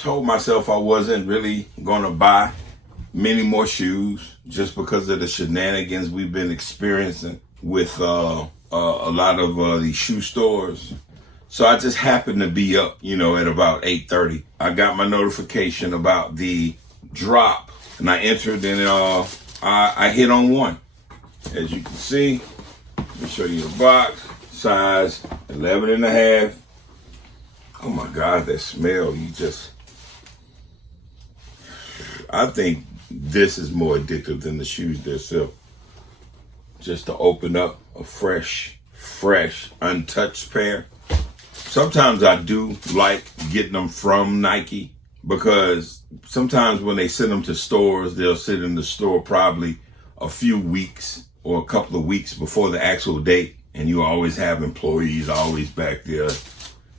told myself I wasn't really going to buy many more shoes just because of the shenanigans we've been experiencing with a lot of these shoe stores. So I just happened to be up, at about 8:30. I got my notification about the drop, and I entered, and I hit on one. As you can see, let me show you the box. Size 11 and a half. Oh my God, that smell! I think this is more addictive than the shoes themselves. Just to open up a fresh, untouched pair. Sometimes I do like getting them from Nike because sometimes when they send them to stores, they'll sit in the store probably a few weeks or a couple of weeks before the actual date. And you always have employees always back there,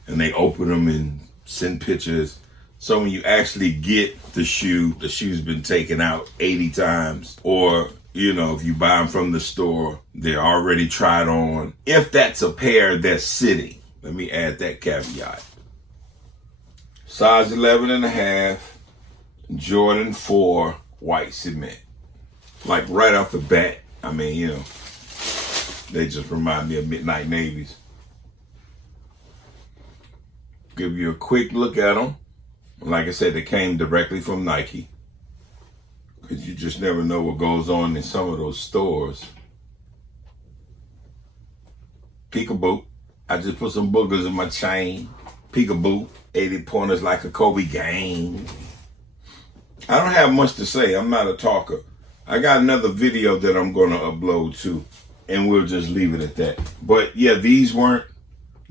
and they open them and send pictures. So when you actually get the shoe's been taken out 80 times. Or, if you buy them from the store, they're already tried on. If that's a pair that's sitting, let me add that caveat. Size 11 and a half, Jordan 4 white cement. Like right off the bat, they just remind me of Midnight Navies. Give you a quick look at them. Like I said, they came directly from Nike. Because you just never know what goes on in some of those stores. Peekaboo. I just put some boogers in my chain. Peekaboo. 80 pointers like a Kobe game. I don't have much to say. I'm not a talker. I got another video that I'm going to upload too. And we'll just leave it at that. But yeah, these weren't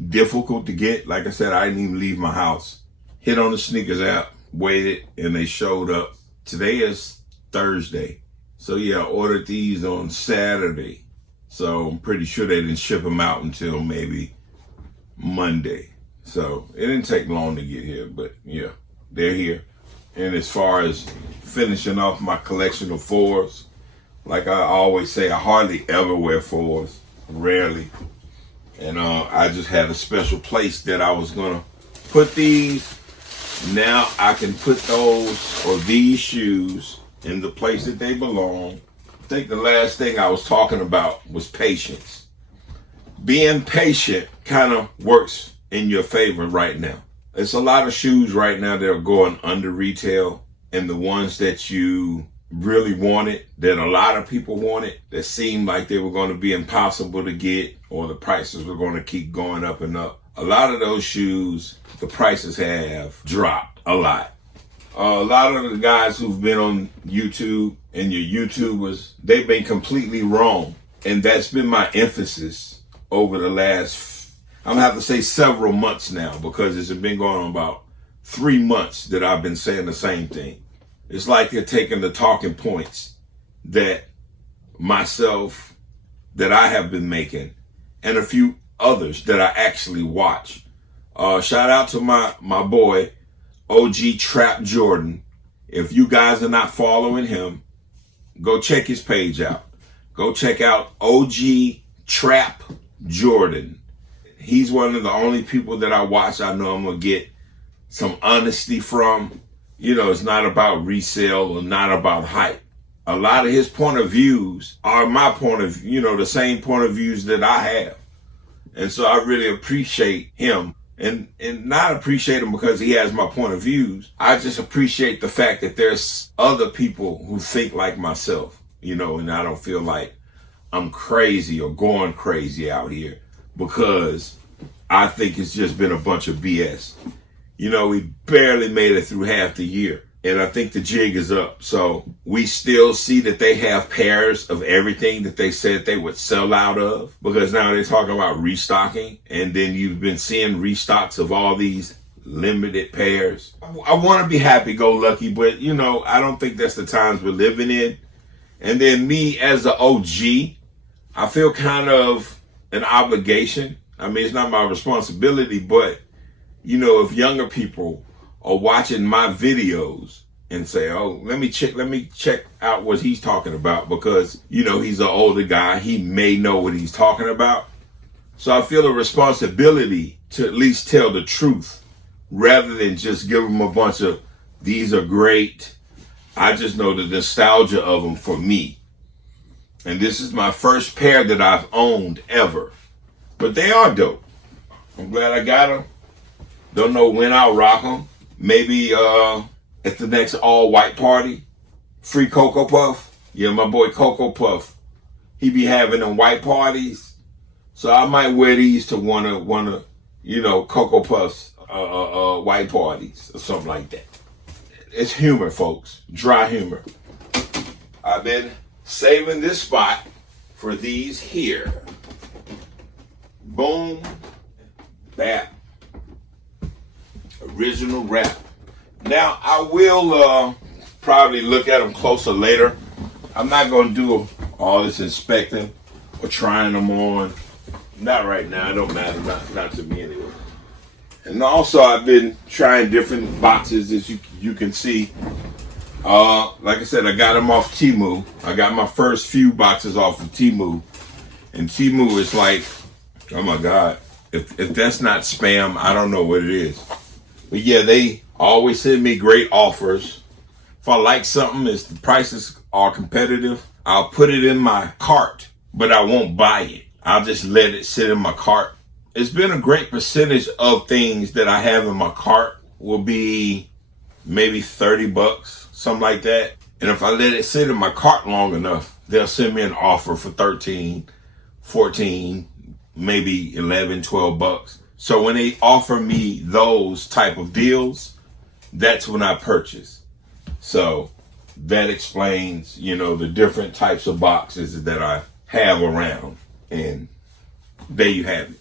difficult to get. Like I said, I didn't even leave my house. Hit on the sneakers app, waited, and they showed up. Today is Thursday. So yeah, I ordered these on Saturday. So I'm pretty sure they didn't ship them out until maybe Monday. So it didn't take long to get here, but yeah, they're here. And as far as finishing off my collection of 4s, like I always say, I hardly ever wear 4s, rarely. And I just had a special place that I was gonna put these. Now I can put those or these shoes in the place that they belong. I think the last thing I was talking about was patience. Being patient kind of works in your favor right now. There's a lot of shoes right now that are going under retail, and the ones that you really wanted, that a lot of people wanted, that seemed like they were going to be impossible to get, or the prices were going to keep going up and up. A lot of those shoes, the prices have dropped a lot. A lot of the guys who've been on YouTube and your YouTubers, they've been completely wrong. And that's been my emphasis over the last, I'm gonna have to say several months now, because it's been going on about 3 months that I've been saying the same thing. It's like they're taking the talking points that I have been making, and a few others that I actually watch. Shout out to my boy, OG Trap Jordan. If you guys are not following him, go check his page out. Go check out OG Trap Jordan. He's one of the only people that I watch I know I'm going to get some honesty from. It's not about resale or not about hype. A lot of his point of views are my point of view, the same point of views that I have. And so I really appreciate him, and not appreciate him because he has my point of views. I just appreciate the fact that there's other people who think like myself, and I don't feel like I'm crazy or going crazy out here because I think it's just been a bunch of BS. We barely made it through half the year, and I think the jig is up. So we still see that they have pairs of everything that they said they would sell out of, because now they're talking about restocking, and then you've been seeing restocks of all these limited pairs. I want to be happy-go-lucky, but I don't think that's the times we're living in. And then me as the OG, I feel kind of an obligation. It's not my responsibility, but if younger people are watching my videos and say, oh, let me check out what he's talking about, because, he's an older guy. He may know what he's talking about. So I feel a responsibility to at least tell the truth rather than just give them a bunch of, these are great. I just know the nostalgia of them for me. And this is my first pair that I've owned ever. But they are dope. I'm glad I got them. Don't know when I'll rock them. Maybe at the next all-white party. Free Cocoa Puff. Yeah, my boy Cocoa Puff. He be having them white parties. So I might wear these to one of Cocoa Puff's white parties or something like that. It's humor, folks. Dry humor. I've been saving this spot for these here. Boom. Bap. Original wrap. Now, I will probably look at them closer later. I'm not going to do all this inspecting or trying them on. Not right now. It don't matter. Not to me anyway. And also, I've been trying different boxes, as you can see. Like I said, I got them off Temu. I got my first few boxes off of Temu. And Temu is like, oh my God. If that's not spam, I don't know what it is. But yeah, they always send me great offers. If I like something, if the prices are competitive, I'll put it in my cart, but I won't buy it. I'll just let it sit in my cart. It's been a great percentage of things that I have in my cart will be maybe $30, something like that. And if I let it sit in my cart long enough, they'll send me an offer for 13, 14, maybe 11, 12 bucks. So when they offer me those type of deals, that's when I purchase. So that explains, the different types of boxes that I have around. And there you have it.